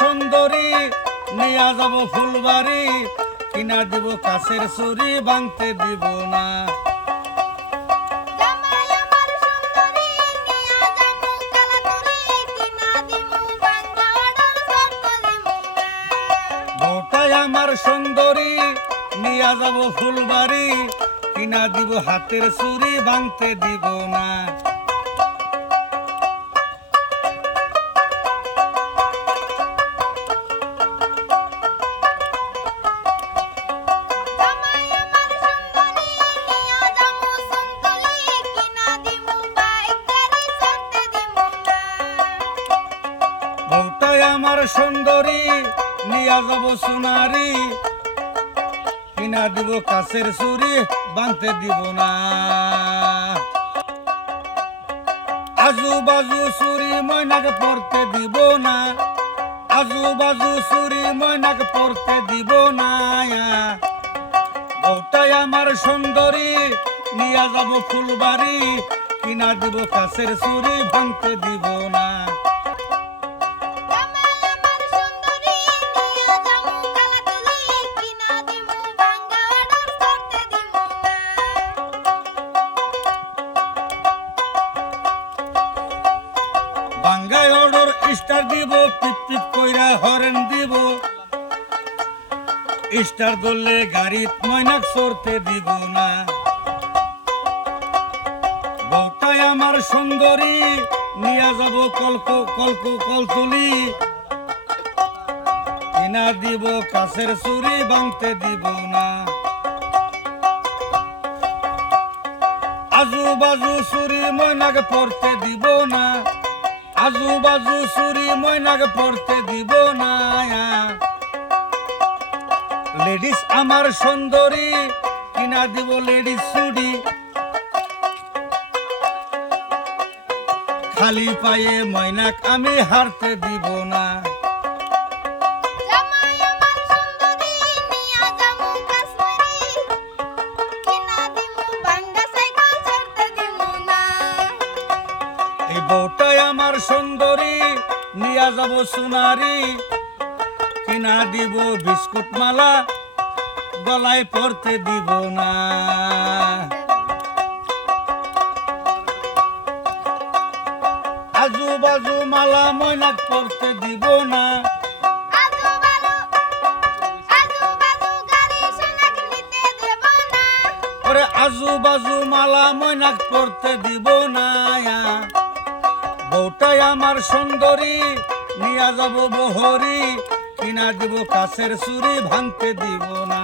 সুন্দরী নিয়া যাব ফুলবাড়ি কিনা দিব কাছের চুরি ভাঙতে দিব না। আমার সুন্দরী নিয়া আমার যাব ফুলবাড়ি কিনা দিব হাতের চুরি ভাঙতে দিব না। আমার সুন্দরী, নিয়া যাব সোনারি। কিনা দিব কাছের চুরি ভাঙতে দিব না। আজু বাজু চুরি ময়নাকে পড়তে দিব না। আজু বাজু চুরি ময়নাকে পড়তে দিব না। বউটাই আমার সুন্দরী, নিয়া যাব ফুলবাড়ি। কিনা দিব কাছের চুরি ভাঙতে দিব না। অর্ডার স্টার দিব কইরা হরেন দিব। স্টার গাড়িত ময়নাক সরতে দিব না। আমার সুন্দরী যাব কলতুলি কিনা দিব কাছের চুরি ভাঙতে দিব না। আজু বাজু চুরি ময়নাকে পড়তে দিব না। আজু বাজু চুরি ময়নাকে পড়তে দিব না লেডিস আমার সুন্দরী কিনা দিব লেডিস চুড়ি খালি পায়ে ময়নাক আমি হারতে দিব না। এই আমার সুন্দরী নিয়া যাব সোনারি। কিনা দিব বিস্কুট মালা গলায় পরতে দিব না। আজু বাজু মালা ময়নাক পরতে দিব না। আজু বাজু ওরে আজু মালা ময়নাক পরতে দিব না। বউটাই আমার সুন্দরী। নিয়া যাব বহরি কিনা দিব কাছের চুরি ভাঙতে দিব না।